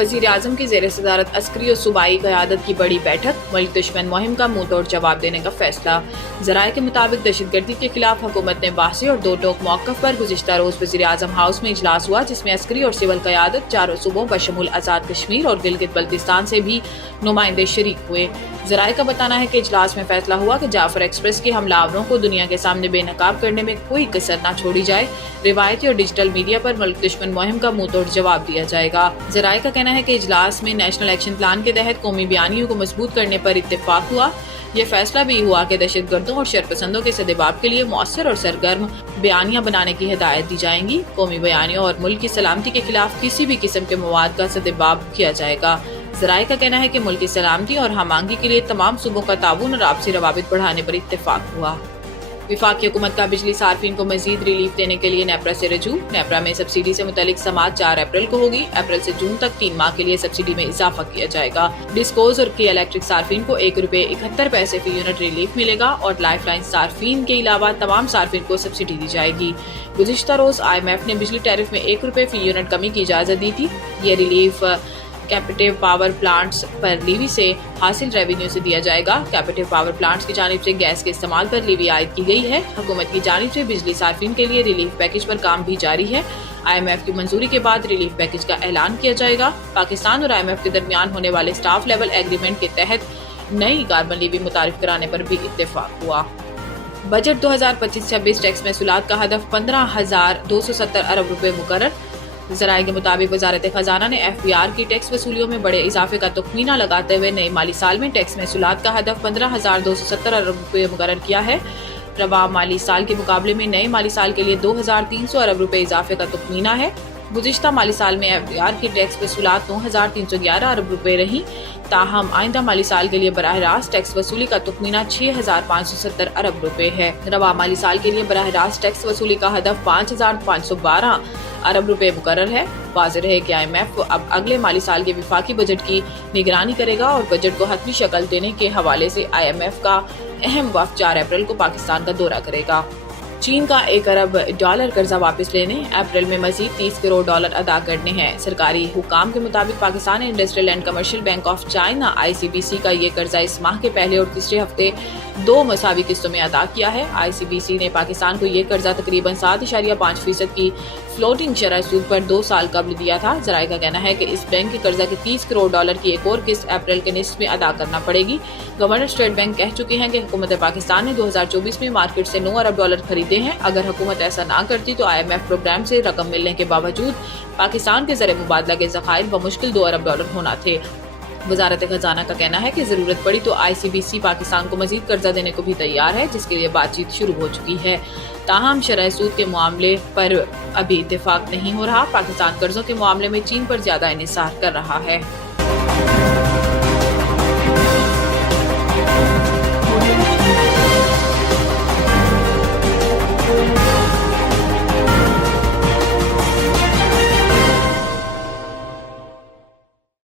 वजीर आजम की जेर सदारत अस्करी और सूबाई क़यादत की बड़ी बैठक, मुल्क दुश्मन मुहिम का मुंह तोड़ जवाब देने का फैसला। ज़राए के मुताबिक दहशतगर्दी के खिलाफ हुकूमत ने वाज़ेह और दो टोक मौक़िफ़ पर गुज़िश्ता रोज़ वज़ीर आज़म हाउस में इजलास हुआ, जिसमें अस्करी और सिविल क़यादत चारों सूबों बशमूल आज़ाद कश्मीर और गिलगित बल्तिस्तान से भी नुमाइंदे शरीक हुए। ज़राए का बताना है कि इजलास में फैसला हुआ कि जाफर एक्सप्रेस के हमलावरों को दुनिया के सामने बेनकाब करने में कोई कसर न छोड़ी जाए। रिवायती और डिजिटल मीडिया पर मुल्क दुश्मन मुहिम का मुंह तोड़ जवाब दिया जाएगा। ज़राए का कहना है कि इजलास में नेशनल एक्शन प्लान के तहत कौमी बयानियों को मजबूत करने पर इत्तेफाक हुआ। यह फैसला भी हुआ कि दहशतगर्दों और शरपसंदों के सदेबाब के लिए मौसर और सरगर्म बयानियां बनाने की हिदायत दी जाएंगी। कौमी बयानियों और मुल्क की सलामती के खिलाफ किसी भी किस्म के मवाद का सदेबाब किया जाएगा। ज़राए का कहना है कि मुल्क की सलामती और हमआहंगी के लिए तमाम सूबों का ताउन और आपसी रवाबित बढ़ाने पर इत्तेफाक हुआ। विफाकी हुकूमत का बिजली सार्फिन को मजीद रिलीफ देने के लिए नेपरा से रजू। नेपरा में सब्सिडी से मुतल्लिक समाअत 4 अप्रैल को होगी। अप्रैल से जून तक 3 माह के लिए सब्सिडी में इजाफा किया जाएगा। डिस्कोज और की इलेक्ट्रिक सार्फिन को ₹1.71 फी यूनिट रिलीफ मिलेगा और लाइफ लाइन सार्फिन के अलावा तमाम सार्फिन को सब्सिडी दी जाएगी। गुज़िश्ता रोज IMF ने बिजली टैरिफ में ₹1 फी यूनिट कमी की इजाजत दी थी। ये रिलीफ कैपेटिव पावर प्लांट्स पर लीवी से हासिल रेवेन्यू से दिया जाएगा। कैपेटिव पावर प्लांट्स की जानिब से गैस के इस्तेमाल पर लीवी आयद की गई है। हुकूमत की जानिब से बिजली सार्फिन के लिए रिलीफ पैकेज पर काम भी जारी है। IMF की मंजूरी के बाद रिलीफ पैकेज का ऐलान किया जाएगा। पाकिस्तान और IMF के दरमियान होने वाले स्टाफ लेवल एग्रीमेंट के तहत नई कार्बन लीवी मुतारिफ कराने पर भी इत्तेफाक हुआ। बजट 2025-26 टैक्स महसूलात का हदफ 15,270 अरब रुपए मुकर्रर। ज़राए के मुताबिक वजारत खजाना ने FBR की टैक्स वसूलियों में बड़े इजाफे का तखमीना लगाते हुए नए माली साल में टैक्स महसूलात का हदफ 15,270 अरब रुपए मुकर्रर किया है। रवा माली साल के मुकाबले में नए माली साल के लिए 2,300 अरब रुपए इजाफे का तखमीना है। गुज़िश्ता माली साल में FBR की टैक्स वसूलात 9,311 अरब रुपए रही। ताहम आइंदा माली साल के लिए बराह रास्त टैक्स वसूली का तखमीना 6,570 अरब रुपए है। रवा माली साल के लिए बराह रास्त टैक्स वसूली का हदफ 5,512 अरब रुपए मुकर्रर है। वाज़ेह है कि IMF अब अगले माली साल के विफाकी बजट की निगरानी करेगा और बजट को हतमी शक्ल देने के हवाले से IMF का अहम वफ़द 4 अप्रैल को पाकिस्तान का दौरा करेगा। चीन का $1 अरब कर्जा वापस लेने, अप्रैल में मजीद $30 करोड़ अदा करने हैं। सरकारी हुकाम के मुताबिक Pakistan industrial and commercial bank of China ICBC का ये कर्जा इस माह के पहले और तीसरे हफ्ते 2 मसावी किस्तों में अदा किया है। ICBC ने पाकिस्तान को ये कर्जा तकरीबन 7.5% की फ्लोटिंग शरह सूद पर 2 साल कबल दिया था। ज़राए का कहना है कि इस बैंक के कर्जा के $30 करोड़ की एक और किस्त अप्रैल के निस्फ में अदा करना पड़ेगी। गवर्नर स्टेट बैंक कह चुके हैं कि हुकूमत पाकिस्तान ने 2024 में मार्केट से $9 अरब खरीदे हैं। अगर हुकूमत ऐसा ना करती तो IMF प्रोग्राम से रकम मिलने के बावजूद पाकिस्तान के ज़र मुबादला के ज़खायर बमुश्किल $2 अरब होना थे। वजारत खजाना का कहना है कि जरूरत पड़ी तो ICBC पाकिस्तान को मजीद कर्जा देने को भी तैयार है, जिसके लिए बातचीत शुरू हो चुकी है। ताहम शरह सूद के मामले पर अभी इत्तेफाक नहीं हो रहा। पाकिस्तान कर्जों के मामले में चीन पर ज्यादा इन्हिसार कर रहा है।